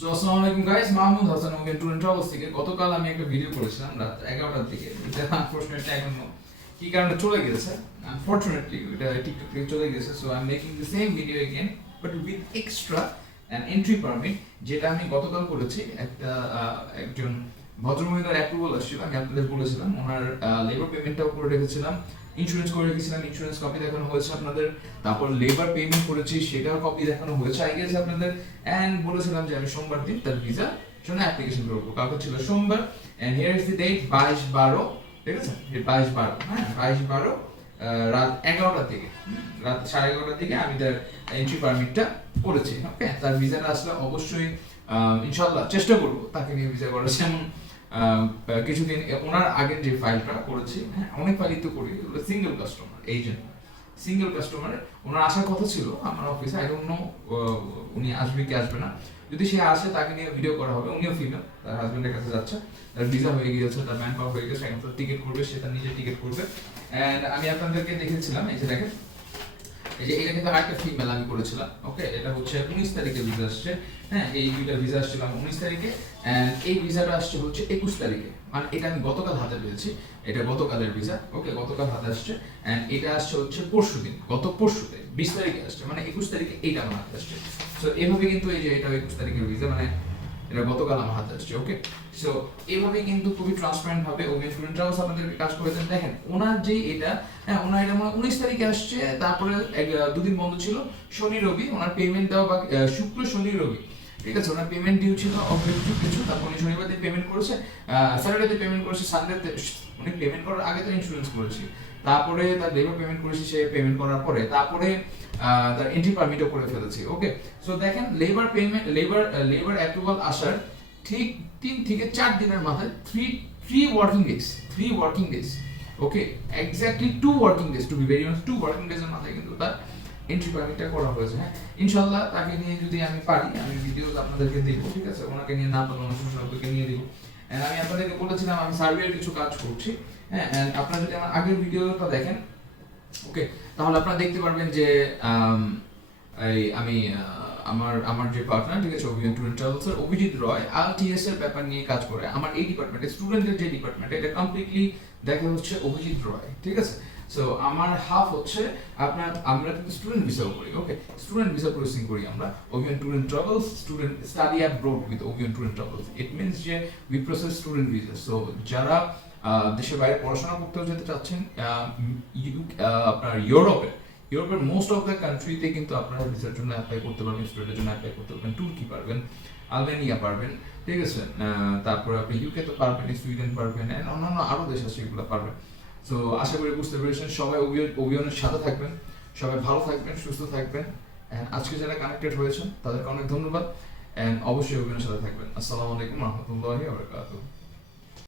So আসসালামু আলাইকুম guys, Mahmud Hasan OK tour and travels থেকে গতকাল আমি একটা ভিডিও করেছিলাম রাত 11টার দিকে। এটা আনফরচুনেটলি এখন কি কারণে চলে গেছে, আনফরচুনেটলি এটা টিকটক থেকে চলে গেছে। So I am making the same video again but with extra an entry permit, যেটা আমি গতকাল করেছি। একজন ভদ্রমহিলার অ্যাপ্রুভাল আসছিল, আমি আপনাদের বলেছিলাম। ওনার লেবার পেমেন্টটাও করে রেখেছিলাম, ইন্স্যুরেন্স করে রেখেছিলাম, ইন্স্যুরেন্স কপি দেখানো হয়েছে আপনাদের। তারপর লেবার পেমেন্ট করেছি, সেটার কপি দেখানো হয়েছে আই গেছে আপনাদের। অ্যান্ড বলেছিলাম যে আমি সোমবার দিন তার ভিসা জন্য অ্যাপ্লিকেশন করবো। কালকে ছিল সোমবার, and here is the date 22/12, ঠিক আছে? 22/12, হ্যাঁ 22/12 রাত 11টা থেকে, রাত 11:30 থেকে আমি তার এন্ট্রি পারমিটটা করেছি। ওকে, তার ভিসাটা আসলে অবশ্যই ইনশাআল্লাহ চেষ্টা করবো তাকে নিয়ে ভিসা করার। যেমন কিছুদিন ওনার আগের যে ফাইলটা করেছি, হ্যাঁ অনেক ফাইলই তো করি, সিঙ্গেল কাস্টমার, এই জন্য সিঙ্গেল কাস্টমার। ওনার আসার কথা ছিল আমার অফিসে, আই ডোন্ট নো উনি আসবে কি আসবে না। যদি সে আসে তাকে নিয়ে ভিডিও করা হবে। উনিও ফিমেল, তার হাজবেন্ডের কাছে যাচ্ছে, তার ভিসা হয়ে গিয়েছে, তার ম্যান পাওয়ার হয়ে গেছে, এখন তো টিকিট করবে, সে তার নিজে টিকিট করবে। অ্যান্ড আমি আপনাদেরকে দেখেছিলাম, এই যে দেখেন, এই যে এটা কিন্তু আরেকটা ফিমেল আমি করেছিলাম। ওকে, এটা হচ্ছে 19 তারিখে ভিসা আসছে। হ্যাঁ, এই দুইটা ভিসা আসছিল 19 তারিখে, এন্ড এই ভিসাটা আসছে হচ্ছে 21 তারিখে। মানে এটা আমি গতকাল হাতে পেয়েছি, এটা গতকালের ভিসা। ওকে, গতকাল হাতে আসছে, এন্ড এটা আসছে হচ্ছে পরশুদিন, গত পরশুতে 20 তারিখে আসছে, মানে 21 তারিখে এইটা আমার হাতে আসছে। সো এভাবে কিন্তু এই যে এটা 21 তারিখের ভিসা, মানে এটা গতকাল আমার হাতে আসছে। ওকে, সো এইভাবে কিন্তু খুবই ট্রান্সপারেন্ট ভাবে ওমেন স্টুডেন্ট ট্রাভেলস আপনাদেরকে কাজ করে দেন। দেখেন ওনার যে এটা, হ্যাঁ ওনার এটা মানে 19 তারিখে আসছে, তারপরে দুদিন বন্ধ ছিল, শনি রবি ওনার পেমেন্ট দেওয়া, বা শুক্র শনি রবি, ঠিক আছে? ওনার পেমেন্ট ডিউ ছিল অগ্রিম কিছু, তারপর উনি শনিবারে পেমেন্ট করেছে, স্যাটারডেতে পেমেন্ট করেছে, সানডেতে উনি পেমেন্ট করার আগে তো ইন্স্যুরেন্স করেছি, তারপরে তার লেবার পেমেন্ট করেছি, সে পেমেন্ট করার পরে তারপরে তার এন্ট্রি পারমিটও করে ফেলেছি। ওকে, সো দেখেন লেবার পেমেন্ট, লেবার অ্যাপ্রুভাল আসার ঠিক 3 থেকে 4 দিনের মাথায়, three working days, okay exactly 2 working days, to be very honest, 2 working ডেজের মাথায় কিন্তু তার এন্ট্রি পারমিটটা করা হয়েছে। হ্যাঁ, ইনশাআল্লাহ তাকে নিয়ে যদি আমি পারি, আমি ভিডিও আপনাদেরকে দিব, ঠিক আছে? ওনাকে নিয়ে না পারলে ওনাকে নিয়ে দিব। এন্ড আমি আপনাদেরকে বলেছিলাম আমি সার্ভের কিছু কাজ করছি। হ্যাঁ, এন্ড আপনারা যদি আমার আগের ভিডিওটা দেখেন, ওকে, তাহলে আপনারা দেখতে পারবেন যে এই আমি আমার আমার যে পার্টনার, ঠিক আছে, অভিযান ট্যুর এন্ড ট্রাভেলস এর অভিজিৎ রয় আরটিএস এর ব্যাপার নিয়ে কাজ করে। আমার এই ডিপার্টমেন্টে, স্টুডেন্টের যে ডিপার্টমেন্ট, এটা কমপ্লিটলি দেখে হচ্ছে অভিজিৎ রয়, ঠিক আছে? সো আমার হাফ হচ্ছে আপনার, আমরা কিন্তু স্টুডেন্ট ভিসাও করি। ওকে, স্টুডেন্ট ভিসা প্রসেসিং করি আমরা Abhijan tour and travels, student study abroad with Abhijan tour and travels. It means যে we process student visa. So যারা দেশের বাইরে পড়াশোনা করতেও যেতে চাচ্ছেন, আপনার ইউরোপের মোস্ট অফ দ্য কান্ট্রিতে কিন্তু আপনারা ভিসার জন্য অ্যাপ্লাই করতে পারবেন, স্টুডেন্টের জন্য অ্যাপ্লাই করতে পারবেন, তুর্কি পারবেন, আলবেনিয়া পারবেন, ঠিক আছে? তারপরে আপনি ইউকে তো পারবেন, সুইডেন পারবেন, অন্যান্য আরো দেশ আছে সেগুলো পারবেন। সো আশা করি বুঝতে পেরেছেন। সবাই অভিযানের সাথে থাকবেন, সবাই ভালো থাকবেন, সুস্থ থাকবেন। আজকে যারা কানেক্টেড হয়েছেন তাদেরকে অনেক ধন্যবাদ, অবশ্যই অভিযানের সাথে থাকবেন। আসসালামু আলাইকুম রহমতুল্লাহি ওয়া বারাকাতুহু।